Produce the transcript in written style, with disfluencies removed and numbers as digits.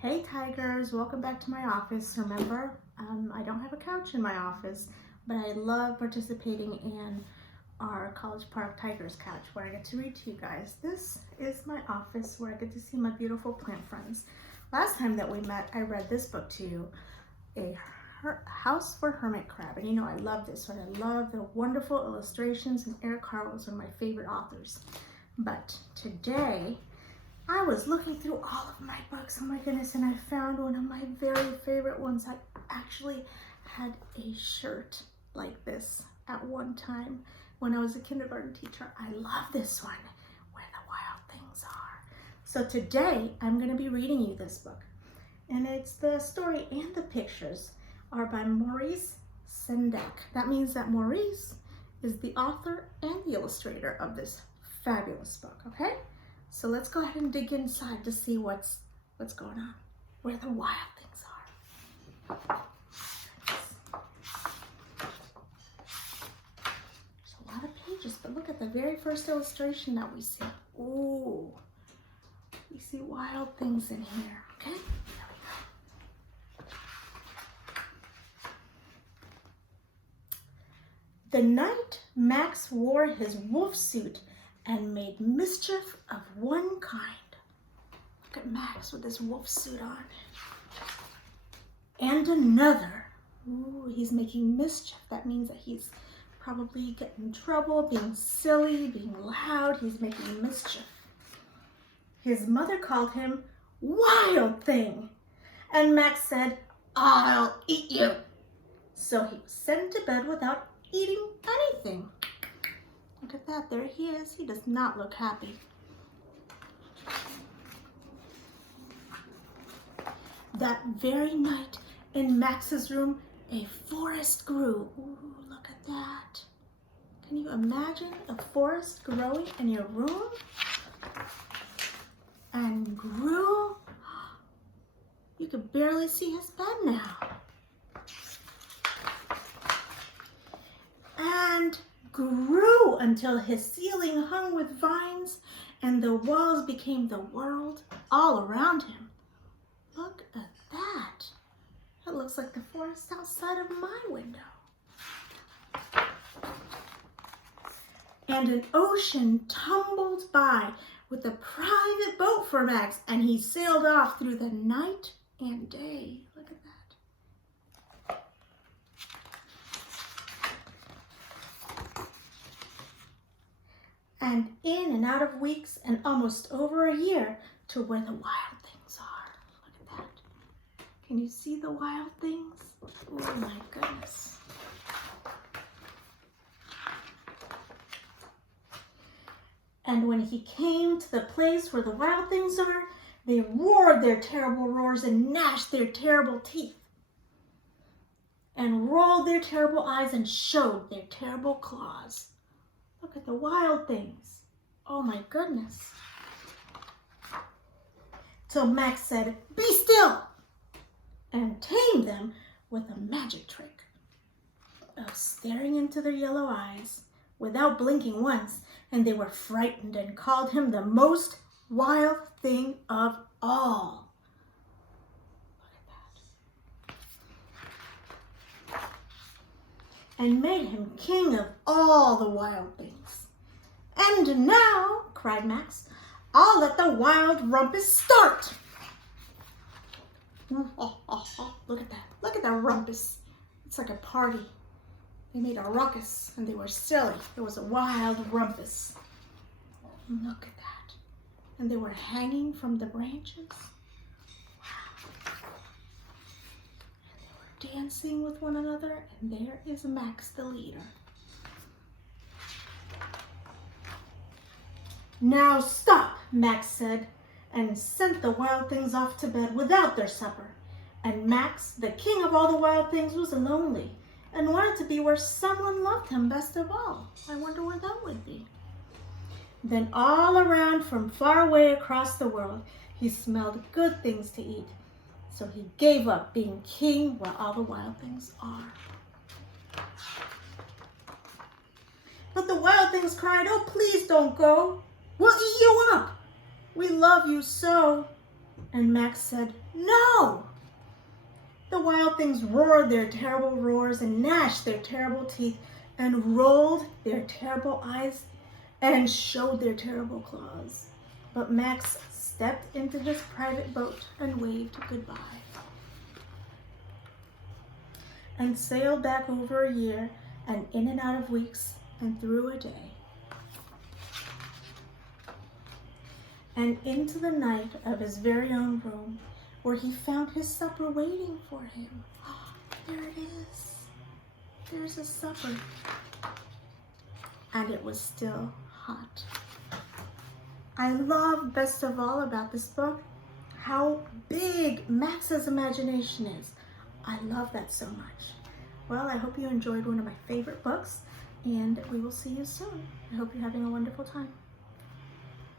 Hey Tigers, welcome back to my office. Remember, I don't have a couch in my office, but I love participating in our College Park Tigers couch where I get to read to you guys. This is my office where I get to see my beautiful plant friends. Last time that we met, I read this book to you, A House for Hermit Crab. And you know I love this one. I love the wonderful illustrations, and Eric Carle is one of my favorite authors. But today, I was looking through all of my books, oh my goodness, and I found one of my very favorite ones. I actually had a shirt like this at one time when I was a kindergarten teacher. I love this one, Where the Wild Things Are. So today, I'm going to be reading you this book. And it's the story and the pictures are by Maurice Sendak. That means that Maurice is the author and the illustrator of this fabulous book, okay? So let's go ahead and dig inside to see what's going on, where the wild things are. There's a lot of pages, but look at the very first illustration that we see. Ooh, we see wild things in here, okay? There we go. The night Max wore his wolf suit and made mischief of one kind. Look at Max with his wolf suit on. And another. Ooh, he's making mischief. That means that he's probably getting in trouble, being silly, being loud. He's making mischief. His mother called him Wild Thing. And Max said, I'll eat you. So he was sent to bed without eating anything. Look at that, there he is. He does not look happy. That very night in Max's room, a forest grew. Ooh, look at that. Can you imagine a forest growing in your room? And grew. You could barely see his bed now. And grew until his ceiling hung with vines and the walls became the world all around him. Look at that. That looks like the forest outside of my window. And an ocean tumbled by with a private boat for Max, and he sailed off through the night and day. Look at that. And in and out of weeks and almost over a year to where the wild things are. Look at that. Can you see the wild things? Oh my goodness. And when he came to the place where the wild things are, they roared their terrible roars and gnashed their terrible teeth and rolled their terrible eyes and showed their terrible claws. Look at the wild things. Oh my goodness. Till Max said, be still, and tamed them with a magic trick of staring into their yellow eyes without blinking once, and they were frightened and called him the most wild thing of all. Look at that. And made him king of all the wild things. And now, cried Max, I'll let the wild rumpus start. Look at that. Look at that rumpus. It's like a party. They made a ruckus and they were silly. It was a wild rumpus. Look at that. And they were hanging from the branches. Dancing with one another, and there is Max the leader. Now stop, Max said, and sent the wild things off to bed without their supper. And Max, the king of all the wild things, was lonely and wanted to be where someone loved him best of all. I wonder where that would be. Then all around from far away across the world, he smelled good things to eat. So he gave up being king where all the wild things are. But the wild things cried, oh, please don't go. We'll eat you up. We love you so. And Max said, "No!" The wild things roared their terrible roars and gnashed their terrible teeth and rolled their terrible eyes and showed their terrible claws. But Max stepped into his private boat and waved goodbye and sailed back over a year and in and out of weeks and through a day and into the night of his very own room, where he found his supper waiting for him. Oh, there it is. There's his supper. And it was still hot. I love best of all about this book how big Max's imagination is. I love that so much. Well, I hope you enjoyed one of my favorite books, and we will see you soon. I hope you're having a wonderful time.